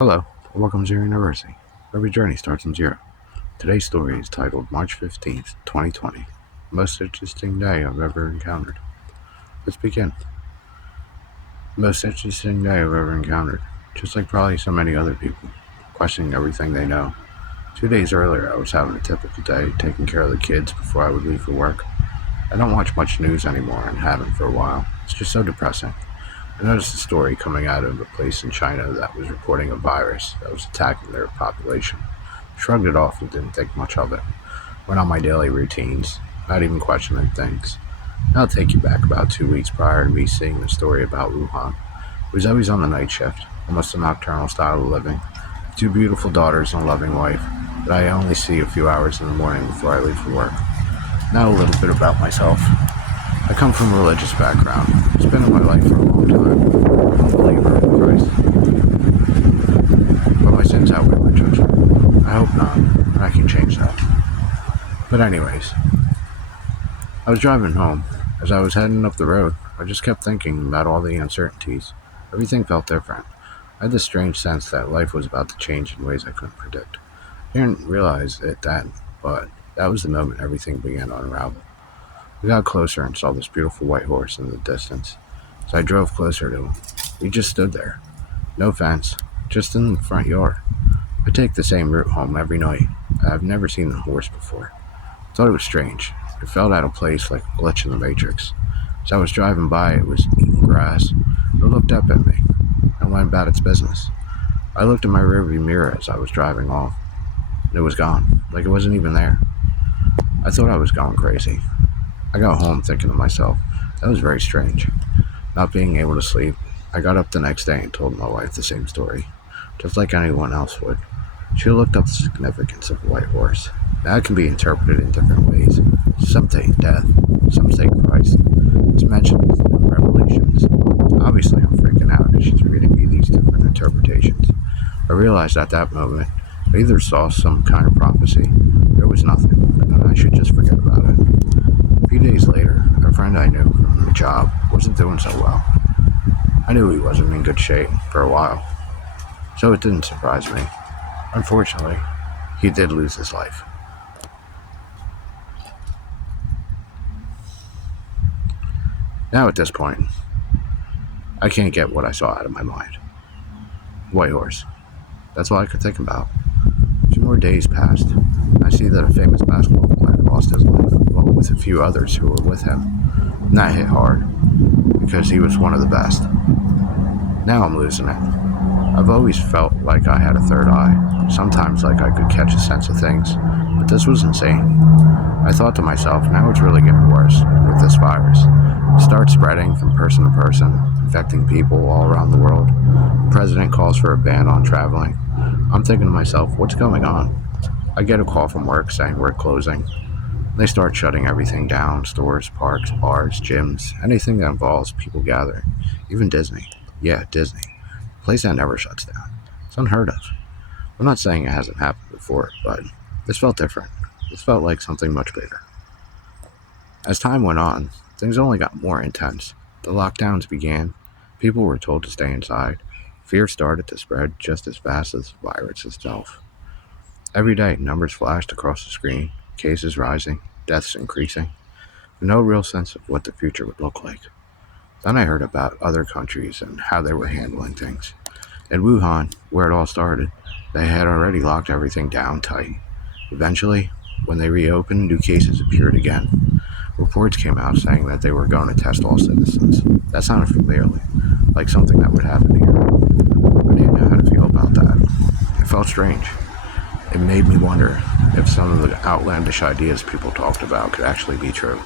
Hello, and welcome to Zero University. Every journey starts from zero. Today's story is titled March 15th, 2020. Most interesting day I've ever encountered. Let's begin. Most interesting day I've ever encountered. Just like probably so many other people, questioning everything they know. 2 days earlier, I was having a typical day, taking care of the kids before I would leave for work. I don't watch much news anymore and haven't for a while. It's just so depressing. I noticed a story coming out of a place in China that was reporting a virus that was attacking their population. Shrugged it off and didn't think much of it. Went on my daily routines, not even questioning things. I'll take you back about 2 weeks prior to me seeing the story about Wuhan. I was always on the night shift, almost a nocturnal style of living. Two beautiful daughters and a loving wife that I only see a few hours in the morning before I leave for work. Now a little bit about myself. I come from a religious background. It's been in my life for a long time. I'm a believer in Christ, but my sins outweigh my judgment. I hope not, and I can change that. But anyways, I was driving home. As I was heading up the road, I just kept thinking about all the uncertainties. Everything felt different. I had this strange sense that life was about to change in ways I couldn't predict. I didn't realize it then, but that was the moment everything began to unravel. We got closer and saw this beautiful white horse in the distance. As I drove closer to him, he just stood there. No fence, just in the front yard. I take the same route home every night. I've never seen the horse before. I thought it was strange. It felt out of place like a glitch in the Matrix. As I was driving by, it was eating grass. It looked up at me and went about its business. I looked in my rearview mirror as I was driving off, and it was gone, like it wasn't even there. I thought I was going crazy. I got home thinking to myself, that was very strange. Not being able to sleep, I got up the next day and told my wife the same story, just like anyone else would. She looked up the significance of a white horse. That can be interpreted in different ways. Some say death, some say Christ. It's mentioned in Revelations. Obviously, I'm freaking out as she's reading me these different interpretations. I realized at that moment I either saw some kind of prophecy, or it was nothing, and I should just forget about it. A few days later, a friend I knew from the job wasn't doing so well. I knew he wasn't in good shape for a while, so it didn't surprise me. Unfortunately, he did lose his life. Now at this point, I can't get what I saw out of my mind. White horse. That's all I could think about. A few more days passed, and I see that a famous basketball player lost his life, along with a few others who were with him. And that hit hard, because he was one of the best. Now I'm losing it. I've always felt like I had a third eye, sometimes like I could catch a sense of things, but this was insane. I thought to myself, now it's really getting worse with this virus. It starts spreading from person to person, infecting people all around the world. The president calls for a ban on traveling. I'm thinking to myself, what's going on? I get a call from work saying we're closing. They start shutting everything down: stores, parks, bars, gyms, anything that involves people gathering. Even Disney. Yeah, Disney. A place that never shuts down. It's unheard of. I'm not saying it hasn't happened before, but this felt different. This felt like something much bigger. As time went on, things only got more intense. The lockdowns began. People were told to stay inside. Fear started to spread just as fast as the virus itself. Every day, numbers flashed across the screen, cases rising, deaths increasing, with no real sense of what the future would look like. Then I heard about other countries and how they were handling things. In Wuhan, where it all started, they had already locked everything down tight. Eventually, when they reopened, new cases appeared again. Reports came out saying that they were going to test all citizens. That sounded familiar, like something that would happen here. I didn't know how to feel about that. It felt strange. It made me wonder if some of the outlandish ideas people talked about could actually be true.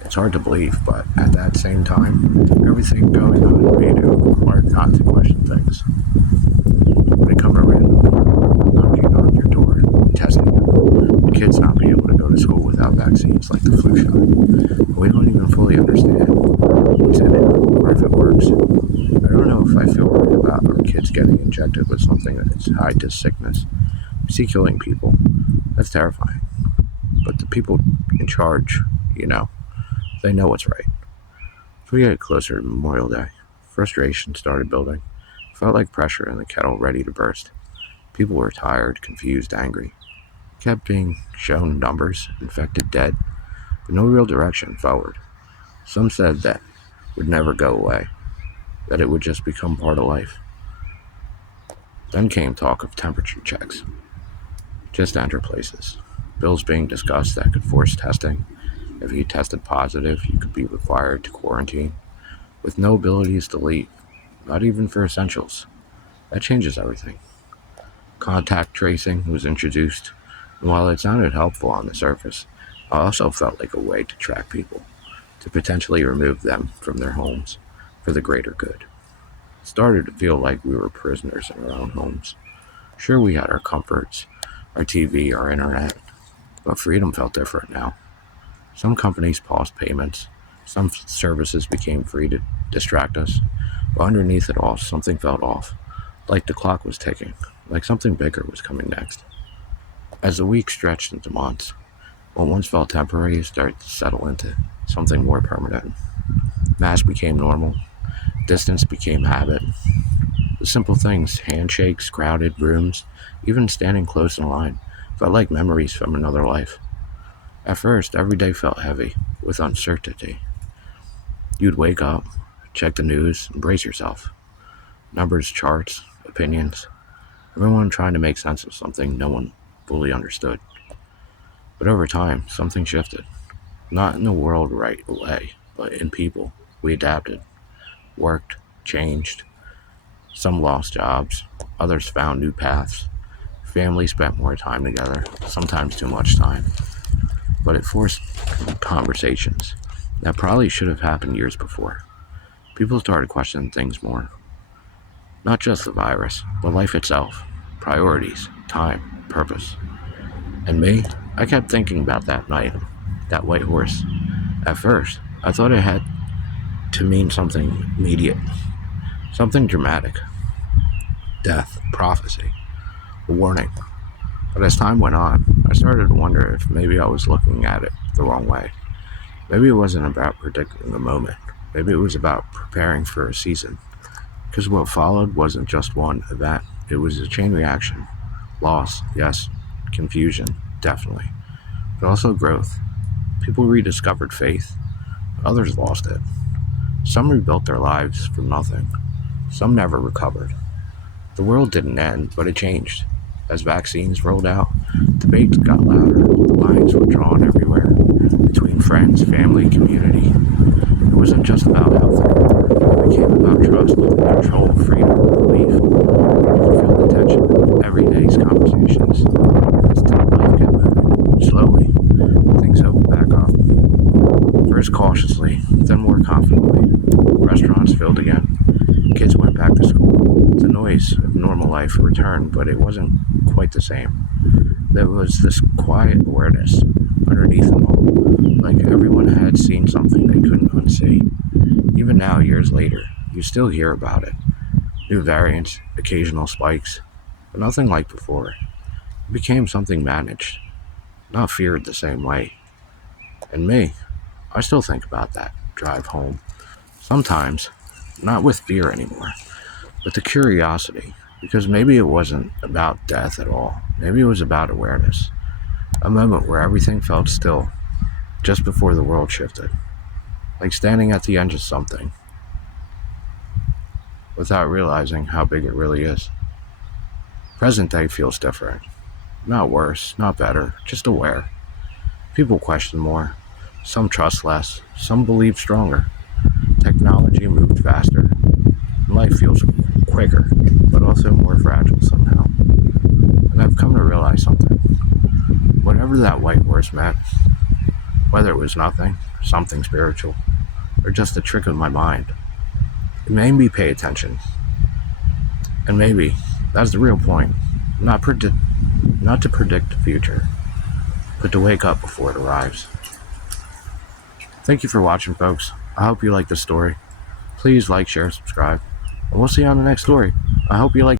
It's hard to believe, but at that same time, everything going on in me required not to question things. When it come to random people knocking on your door and testing you, kids not being able to go to school without vaccines like the flu shot. We don't even fully understand what's in it or if it works. I don't know if I feel right about our kids getting injected with something that's tied to sickness. See killing people. That's terrifying. But the people in charge, you know, they know what's right. As we get closer to Memorial Day, frustration started building. Felt like pressure in the kettle ready to burst. People were tired, confused, angry. Kept being shown numbers, infected, dead, but no real direction forward. Some said that would never go away, that it would just become part of life. Then came talk of temperature checks, just to enter places. Bills being discussed that could force testing. If you tested positive, you could be required to quarantine, with no abilities to leave, not even for essentials. That changes everything. Contact tracing was introduced, and while it sounded helpful on the surface, it also felt like a way to track people, to potentially remove them from their homes for the greater good. It started to feel like we were prisoners in our own homes. Sure, we had our comforts, our TV, our internet, but freedom felt different now. Some companies paused payments, some services became free to distract us, but underneath it all, something felt off, like the clock was ticking, like something bigger was coming next. As the weeks stretched into months, what once felt temporary started to settle into something more permanent. Masks became normal, distance became habit. The simple things, handshakes, crowded rooms, even standing close in line, felt like memories from another life. At first, every day felt heavy, with uncertainty. You'd wake up, check the news, and brace yourself. Numbers, charts, opinions, everyone trying to make sense of something no one fully understood. But over time, something shifted. Not in the world right away, but in people. We adapted, worked, changed. Some lost jobs, others found new paths. Families spent more time together, sometimes too much time. But it forced conversations that probably should have happened years before. People started questioning things more. Not just the virus, but life itself. Priorities, time, purpose. And me, I kept thinking about that night, that white horse. At first, I thought it had to mean something immediate, something dramatic. Death, prophecy, a warning. But as time went on, I started to wonder if maybe I was looking at it the wrong way. Maybe it wasn't about predicting the moment. Maybe it was about preparing for a season. Because what followed wasn't just one event. It was a chain reaction. Loss, yes. Confusion, definitely. But also growth. People rediscovered faith. Others lost it. Some rebuilt their lives from nothing. Some never recovered. The world didn't end, but it changed. As vaccines rolled out, debates got louder. Lines were drawn everywhere, between friends, family, community. It wasn't just about health anymore. It became about trust, control, freedom, belief. You could feel the tension in everyday's conversations. As life kept moving, slowly, things opened back up. First cautiously, then more confidently. Restaurants filled again. Kids went back to school. The noise of normal life returned, but it wasn't quite the same. There was this quiet awareness underneath it all, like everyone had seen something they couldn't unsee. Even now, years later, you still hear about it. New variants, occasional spikes, but nothing like before. It became something managed, not feared the same way. And me, I still think about that drive home. Sometimes, not with fear anymore, but the curiosity, because maybe it wasn't about death at all. Maybe it was about awareness. A moment where everything felt still, just before the world shifted. Like standing at the edge of something, without realizing how big it really is. Present day feels different. Not worse, not better, just aware. People question more. Some trust less. Some believe stronger. Technology moved faster. Life feels quicker, but also more fragile somehow. And I've come to realize something. Whatever that white horse meant, whether it was nothing, something spiritual, or just a trick of my mind, it made me pay attention. And maybe that's the real point. Not to predict the future, but to wake up before it arrives. Thank you for watching, folks. I hope you like this story. Please like, share, subscribe, and we'll see you on the next story. I hope you like